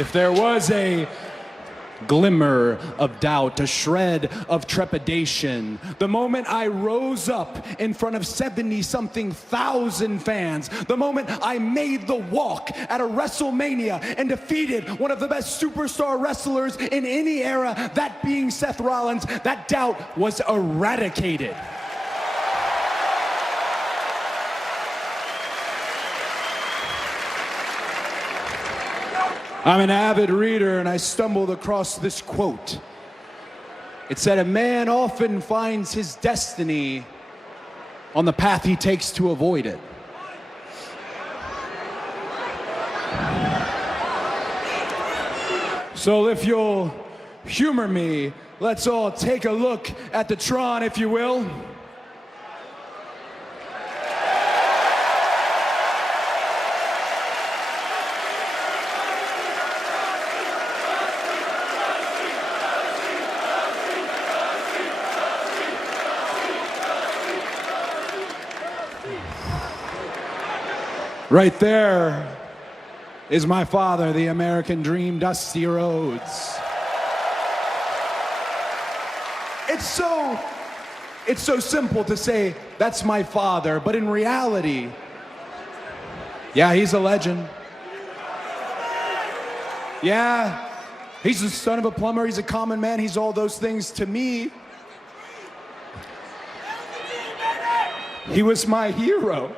If there was a glimmer of doubt, a shred of trepidation, the moment I rose up in front of 70-something thousand fans, the moment I made the walk at a WrestleMania and defeated one of the best superstar wrestlers in any era, that being Seth Rollins, that doubt was eradicated. I'm an avid reader, and I stumbled across this quote. It said, "A man often finds his destiny on the path he takes to avoid it." So if you'll humor me, let's all take a look at the Tron, if you will. Right there is my father, the American Dream, Dusty Rhodes. It's so simple to say, that's my father, but in reality, yeah, he's a legend. Yeah, he's the son of a plumber, he's a common man, he's all those things to me. He was my hero.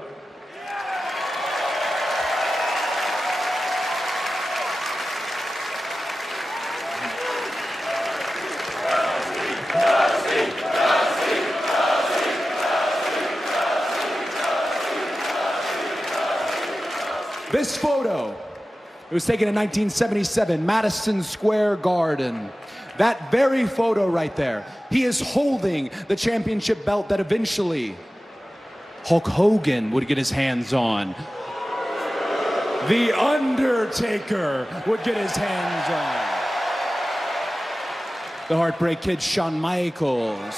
This photo, it was taken in 1977, Madison Square Garden. That very photo right there, he is holding the championship belt that eventually Hulk Hogan would get his hands on. The Undertaker would get his hands on. The Heartbreak Kid, Shawn Michaels.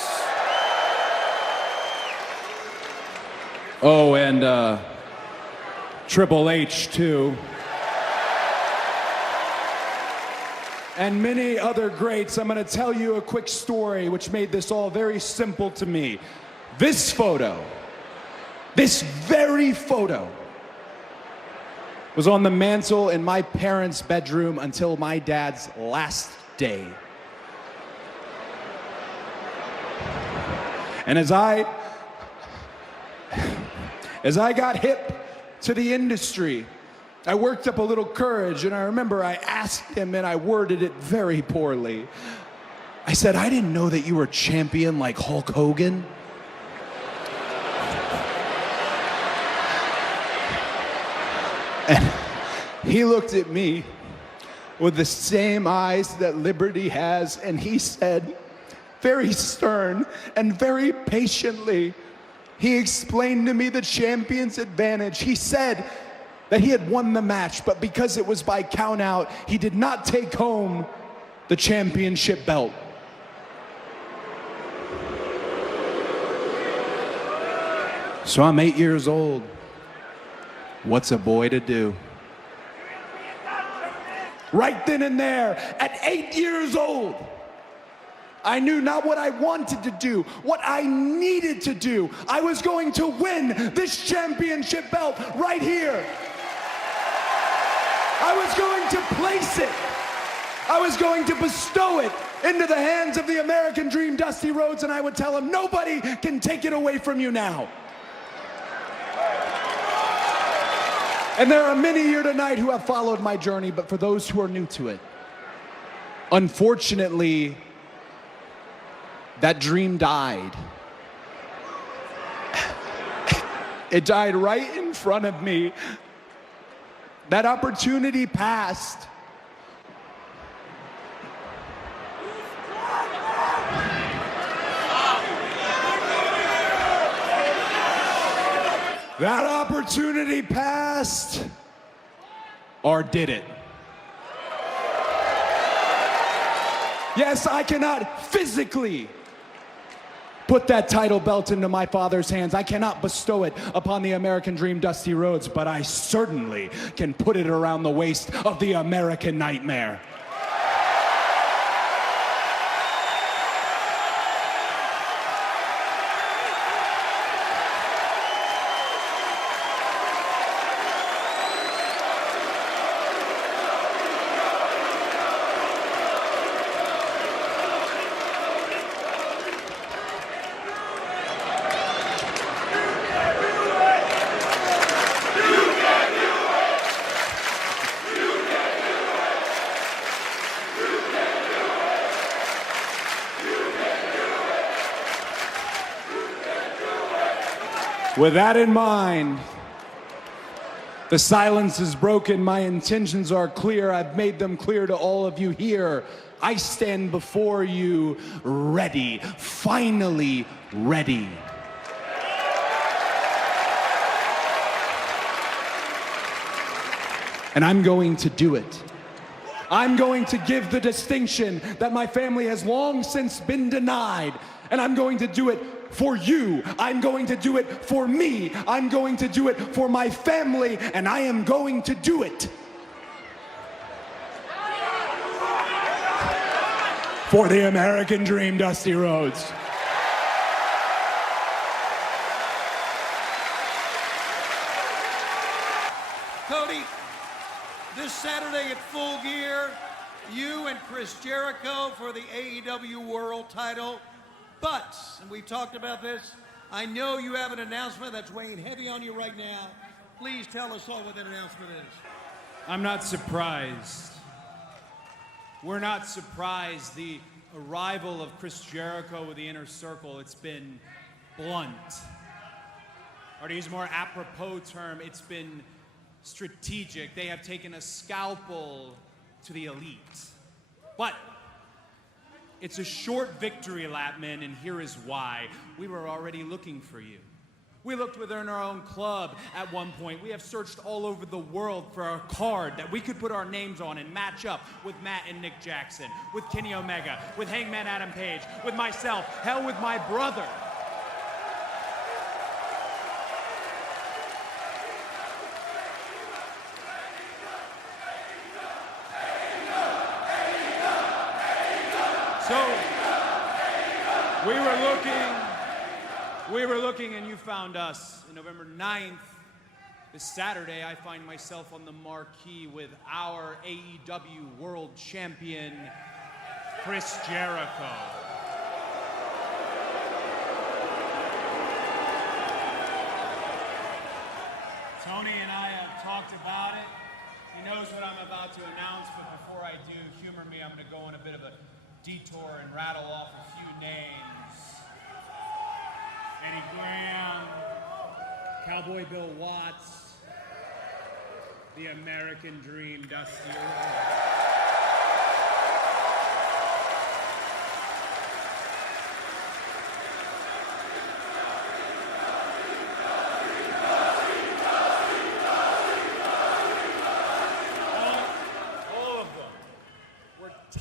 Oh, and Triple H, too. And many other greats. I'm going to tell you a quick story which made this all very simple to me. This photo, this very photo, was on the mantle in my parents' bedroom until my dad's last day. And as I got hip to the industry, I worked up a little courage, and I remember I asked him, and I worded it very poorly. I said, "I didn't know that you were champion like Hulk Hogan." And he looked at me with the same eyes that Liberty has, and he said, very stern and very patiently, he explained to me the champion's advantage. He said that he had won the match, but because it was by count out, he did not take home the championship belt. So I'm 8 years old. What's a boy to do? Right then and there, at 8 years old, I knew not what I wanted to do, what I needed to do. I was going to win this championship belt right here. I was going to place it. I was going to bestow it into the hands of the American Dream, Dusty Rhodes, and I would tell him, nobody can take it away from you now. And there are many here tonight who have followed my journey, but for those who are new to it, unfortunately, that dream died. It died right in front of me. That opportunity passed. That opportunity passed, or did it? Yes, I cannot physically put that title belt into my father's hands. I cannot bestow it upon the American Dream, Dusty Rhodes, but I certainly can put it around the waist of the American Nightmare. With that in mind, the silence is broken. My intentions are clear. I've made them clear to all of you here. I stand before you ready, finally ready. And I'm going to do it. I'm going to give the distinction that my family has long since been denied. And I'm going to do it for you. I'm going to do it for me. I'm going to do it for my family. And I am going to do it for the American Dream, Dusty Rhodes. Cody, this Saturday at Full Gear, you and Chris Jericho for the AEW World title. But, and we've talked about this, I know you have an announcement that's weighing heavy on you right now. Please tell us all what that announcement is. I'm not surprised. We're not surprised. The arrival of Chris Jericho with the Inner Circle, it's been blunt. Or to use a more apropos term, it's been strategic. They have taken a scalpel to the elite. But it's a short victory lap, men, and here is why. We were already looking for you. We looked within our own club at one point. We have searched all over the world for a card that we could put our names on and match up with Matt and Nick Jackson, with Kenny Omega, with Hangman Adam Page, with myself, hell, with my brother. So, we were looking and you found us. And November 9th, this Saturday, I find myself on the marquee with our AEW World Champion, Chris Jericho. Tony and I have talked about it. He knows what I'm about to announce, but before I do, humor me, I'm going to go on a bit of a detour and rattle off a few names. Eddie Graham, Cowboy Bill Watts, the American Dream, Dusty Rhodes.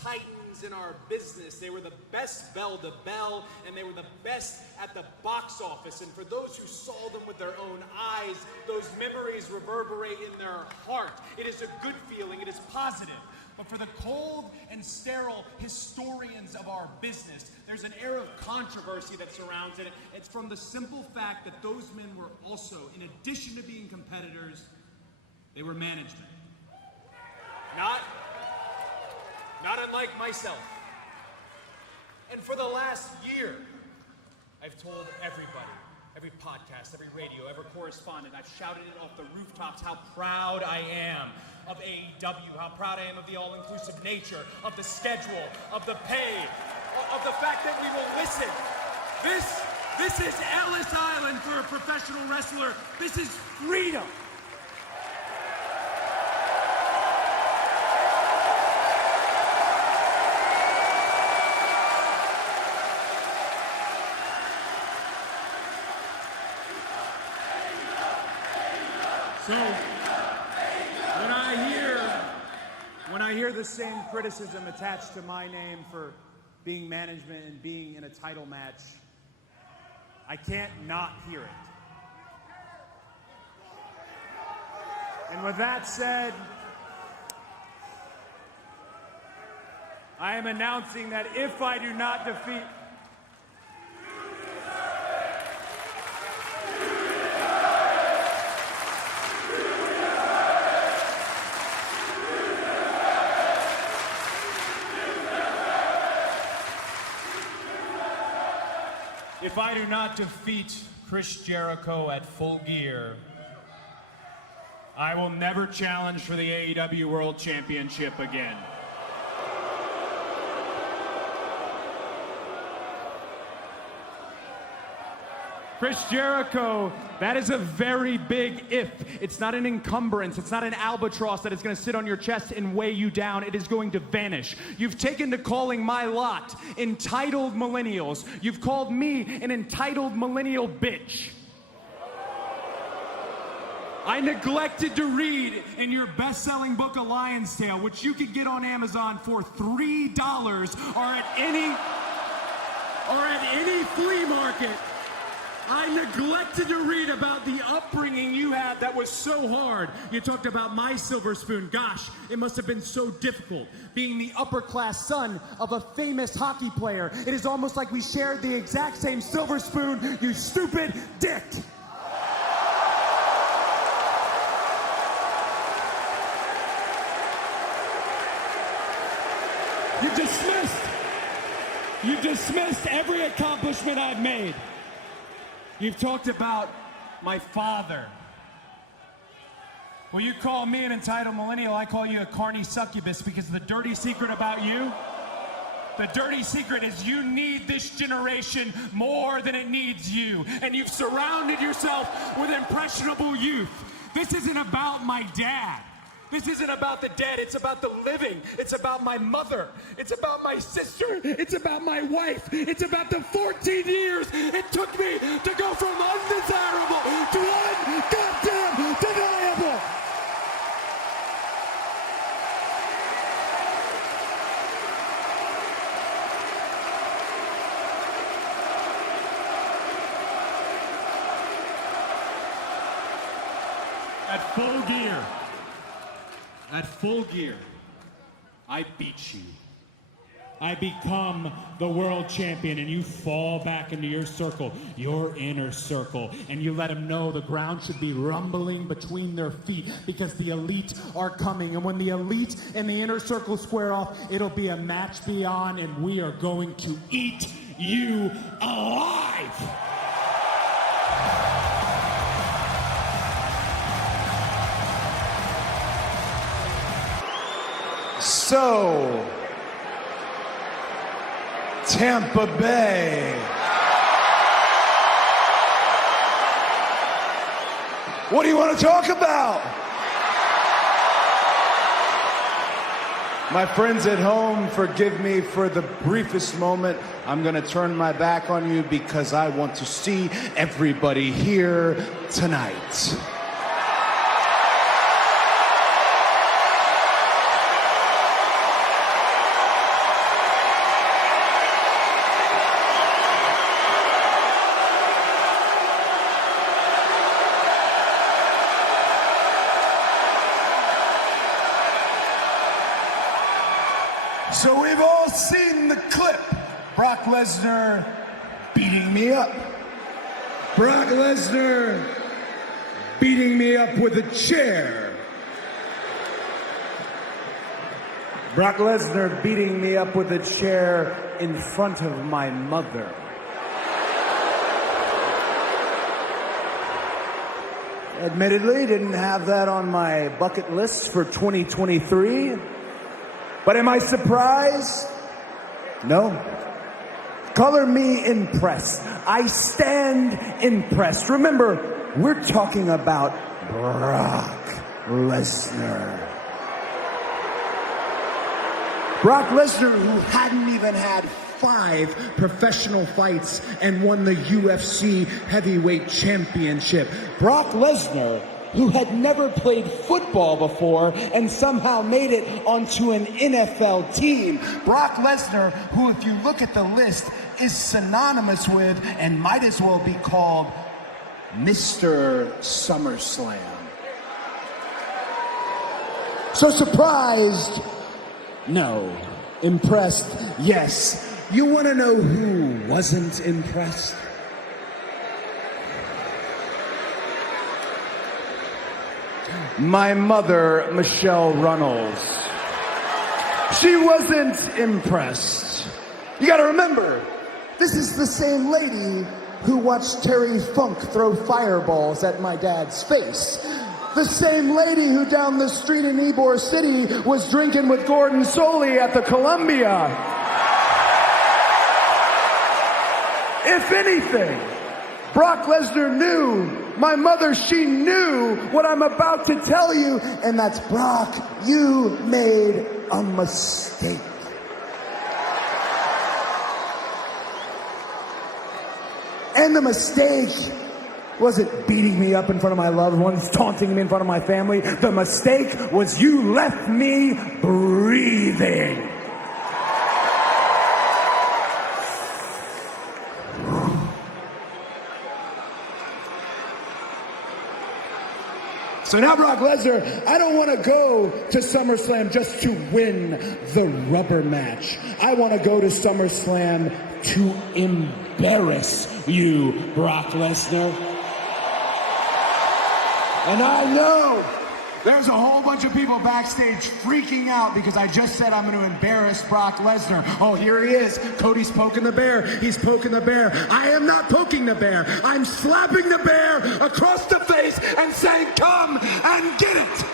Titans in our business. They were the best bell to bell, and they were the best at the box office. And for those who saw them with their own eyes, those memories reverberate in their heart. It is a good feeling. It is positive. But for the cold and sterile historians of our business, there's an air of controversy that surrounds it. It's from the simple fact that those men were also, in addition to being competitors, they were management. Not unlike myself. And for the last year, I've told everybody, every podcast, every radio, every correspondent, I've shouted it off the rooftops how proud I am of AEW, how proud I am of the all-inclusive nature, of the schedule, of the pay, of the fact that we will listen. This is Ellis Island for a professional wrestler. This is freedom. So, when I hear the same criticism attached to my name for being management and being in a title match, I can't not hear it. And with that said, I am announcing that if I do not defeat Chris Jericho at Full Gear, I will never challenge for the AEW World Championship again. Chris Jericho, that is a very big if. It's not an encumbrance. It's not an albatross that is going to sit on your chest and weigh you down. It is going to vanish. You've taken to calling my lot entitled millennials. You've called me an entitled millennial bitch. I neglected to read in your best-selling book, A Lion's Tale, which you could get on Amazon for $3 or at any flea market. I neglected to read about the upbringing you had that was so hard. You talked about my silver spoon. Gosh, it must have been so difficult being the upper-class son of a famous hockey player. It is almost like we shared the exact same silver spoon, you stupid dick. You dismissed every accomplishment I've made. You've talked about my father. Well, you call me an entitled millennial, I call you a carny succubus, because the dirty secret about you, the dirty secret is you need this generation more than it needs you. And you've surrounded yourself with impressionable youth. This isn't about my dad. This isn't about the dead, it's about the living. It's about my mother. It's about my sister. It's about my wife. It's about the 14 years it took me to go from undesirable to un-goddamn deniable. At Full Gear. At Full Gear, I beat you. I become the world champion, and you fall back into your circle, your inner circle, and you let them know the ground should be rumbling between their feet because the elite are coming. And when the elite and the inner circle square off, it'll be a match beyond, and we are going to eat you alive. So, Tampa Bay. What do you want to talk about? My friends at home, forgive me for the briefest moment. I'm going to turn my back on you because I want to see everybody here tonight. So we've all seen the clip. Brock Lesnar beating me up. Brock Lesnar beating me up with a chair. Brock Lesnar beating me up with a chair in front of my mother. Admittedly, didn't have that on my bucket list for 2023. But am I surprised? No. Color me impressed. I stand impressed. Remember, we're talking about Brock Lesnar. Brock Lesnar, who hadn't even had 5 professional fights and won the UFC Heavyweight Championship. Brock Lesnar, who had never played football before and somehow made it onto an NFL team. Brock Lesnar, who, if you look at the list, is synonymous with and might as well be called Mr. SummerSlam. So surprised? No. Impressed? Yes. You want to know who wasn't impressed? My mother, Michelle Runnels. She wasn't impressed. You gotta remember, this is the same lady who watched Terry Funk throw fireballs at my dad's face. The same lady who down the street in Ybor City was drinking with Gordon Soley at the Columbia. If anything, Brock Lesnar knew, my mother, she knew what I'm about to tell you, and that's, Brock, you made a mistake. And the mistake wasn't beating me up in front of my loved ones, taunting me in front of my family. The mistake was you left me breathing. So now, Brock Lesnar, I don't want to go to SummerSlam just to win the rubber match. I want to go to SummerSlam to embarrass you, Brock Lesnar. And I know there's a whole bunch of people backstage freaking out because I just said I'm going to embarrass Brock Lesnar. Oh, here he is. Cody's poking the bear. He's poking the bear. I am not poking the bear. I'm slapping the bear across the face and saying, come and get it.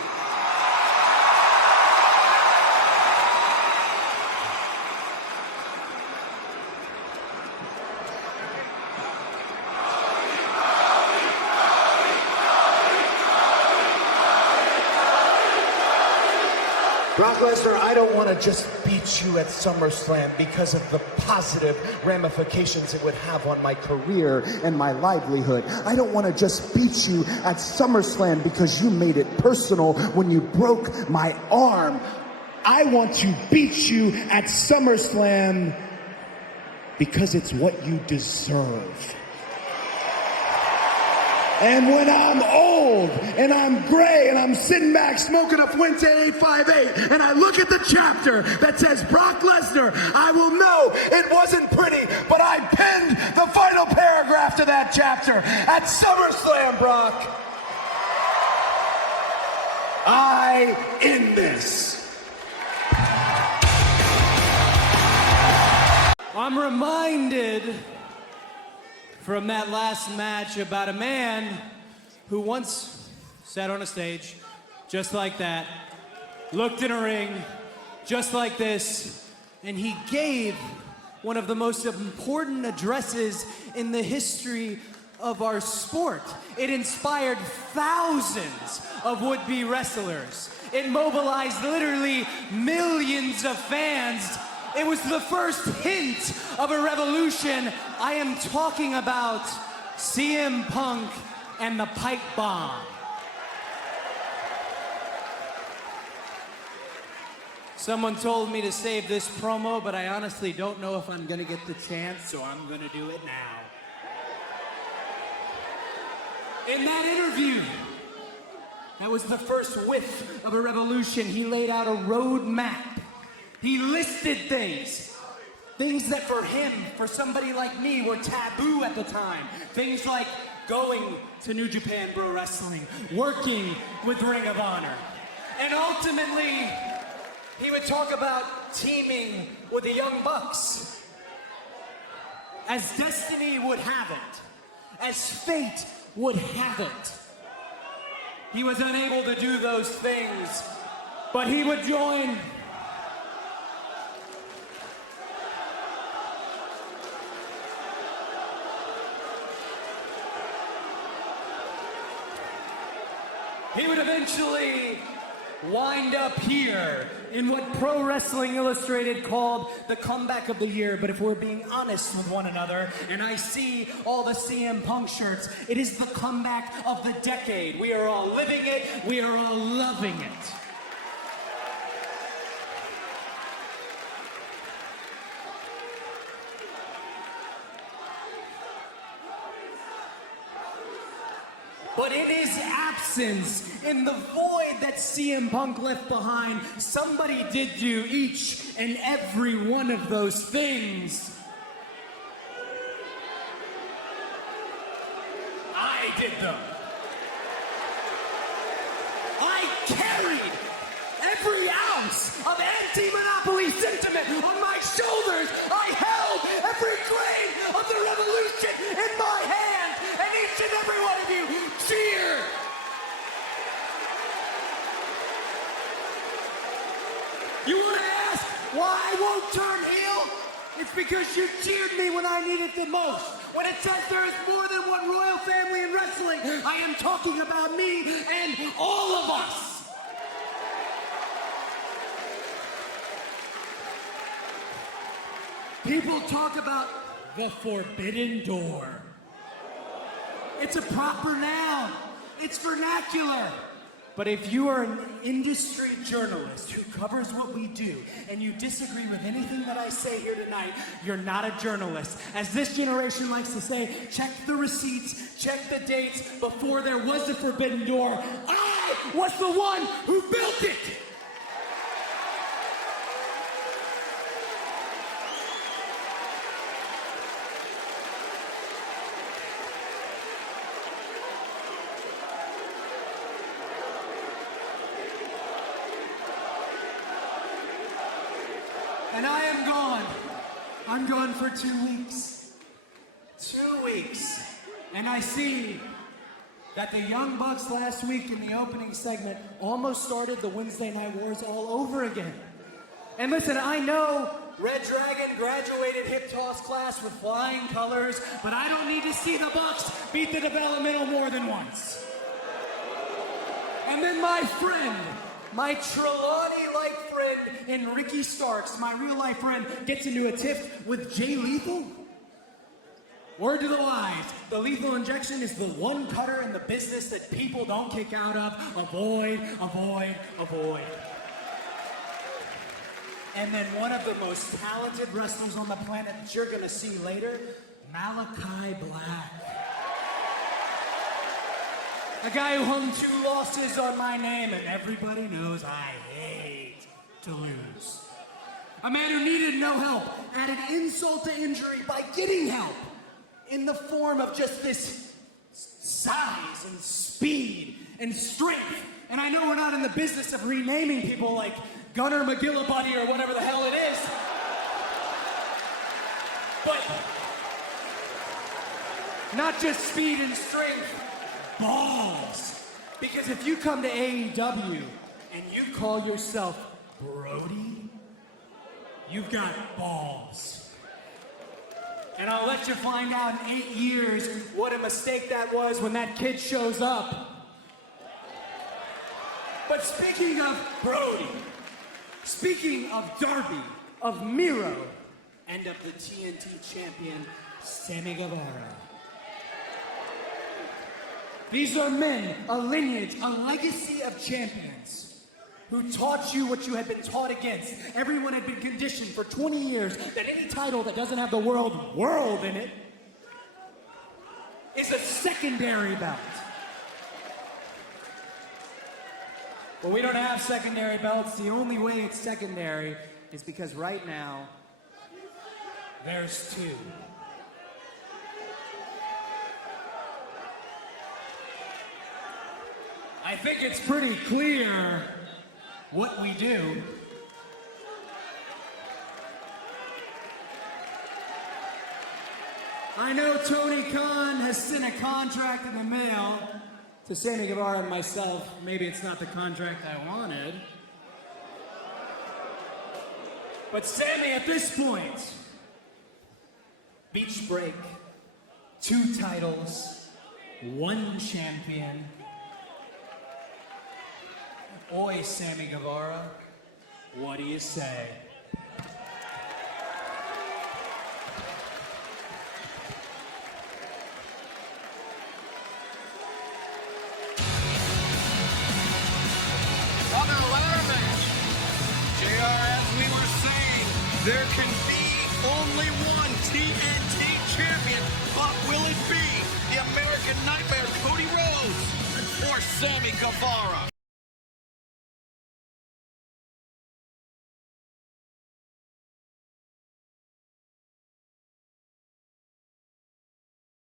Brock Lesnar, I don't want to just beat you at SummerSlam because of the positive ramifications it would have on my career and my livelihood. I don't want to just beat you at SummerSlam because you made it personal when you broke my arm. I want to beat you at SummerSlam because it's what you deserve. And when I'm old and I'm gray and I'm sitting back smoking a Fuente 858 and I look at the chapter that says Brock Lesnar, I will know it wasn't pretty, but I penned the final paragraph to that chapter at SummerSlam, Brock. I end this. I'm reminded from that last match about a man who once sat on a stage just like that, looked in a ring just like this, and he gave one of the most important addresses in the history of our sport. It inspired thousands of would-be wrestlers. It mobilized literally millions of fans. It was the first hint of a revolution. I am talking about CM Punk and the pipe bomb. Someone told me to save this promo, but I honestly don't know if I'm gonna get the chance, so I'm gonna do it now. In that interview, that was the first whiff of a revolution. He laid out a roadmap. He listed things that for him, for somebody like me, were taboo at the time. Things like going to New Japan Pro Wrestling, working with Ring of Honor. And ultimately, he would talk about teaming with the Young Bucks. As destiny would have it, as fate would have it, he was unable to do those things, but he would join he would eventually wind up here in what Pro Wrestling Illustrated called the comeback of the year. But if we're being honest with one another, and I see all the CM Punk shirts, it is the comeback of the decade. We are all living it. We are all loving it. But in his absence, in the void that CM Punk left behind, somebody did do each and every one of those things. I did them. I carried every ounce of anti-monopoly sentiment on my shoulders. I held every grain of the revolution in my hand, and each and every one of you cheered. You want to ask why I won't turn heel? It's because you cheered me when I needed the most. When it says there is more than one royal family in wrestling, I am talking about me and all of us. People talk about the forbidden door. It's a proper noun. It's vernacular. But if you are an industry journalist who covers what we do and you disagree with anything that I say here tonight, you're not a journalist. As this generation likes to say, check the receipts, check the dates. Before there was a forbidden door, I was the one who built it. And I am gone. I'm gone for 2 weeks. 2 weeks. And I see that the Young Bucks last week in the opening segment almost started the Wednesday Night Wars all over again. And listen, I know Red Dragon graduated hip toss class with flying colors, but I don't need to see the Bucks beat the developmental more than once. And then my friend, my Trelawney-like friend in Ricky Starks, my real-life friend, gets into a tiff with Jay Lethal. Word to the wise, the lethal injection is the one cutter in the business that people don't kick out of. Avoid, avoid, avoid. And then one of the most talented wrestlers on the planet that you're gonna see later, Malachi Black. A guy who hung 2 losses on my name, and everybody knows I hate to lose. A man who needed no help, added insult to injury by getting help in the form of just this size and speed and strength. And I know we're not in the business of renaming people like Gunnar McGillibuddy or whatever the hell it is. But not just speed and strength, balls. Because if you come to AEW and you call yourself Brody, you've got balls. And I'll let you find out in 8 years what a mistake that was when that kid shows up. But speaking of Brody, speaking of Darby, of Miro, and of the TNT champion, Sammy Guevara. These are men, a lineage, a legacy of champions who taught you what you had been taught against. Everyone had been conditioned for 20 years that any title that doesn't have the word world in it is a secondary belt. Well, we don't have secondary belts. The only way it's secondary is because right now, there's 2. I think it's pretty clear what we do. I know Tony Khan has sent a contract in the mail to Sammy Guevara and myself. Maybe it's not the contract I wanted. But Sammy, at this point, beach break, 2 titles, 1 champion. Oi, Sammy Guevara, what do you say? On our ladder match, JR, as we were saying, there can be only one TNT champion, but will it be the American Nightmare, Cody Rhodes, Sammy Guevara.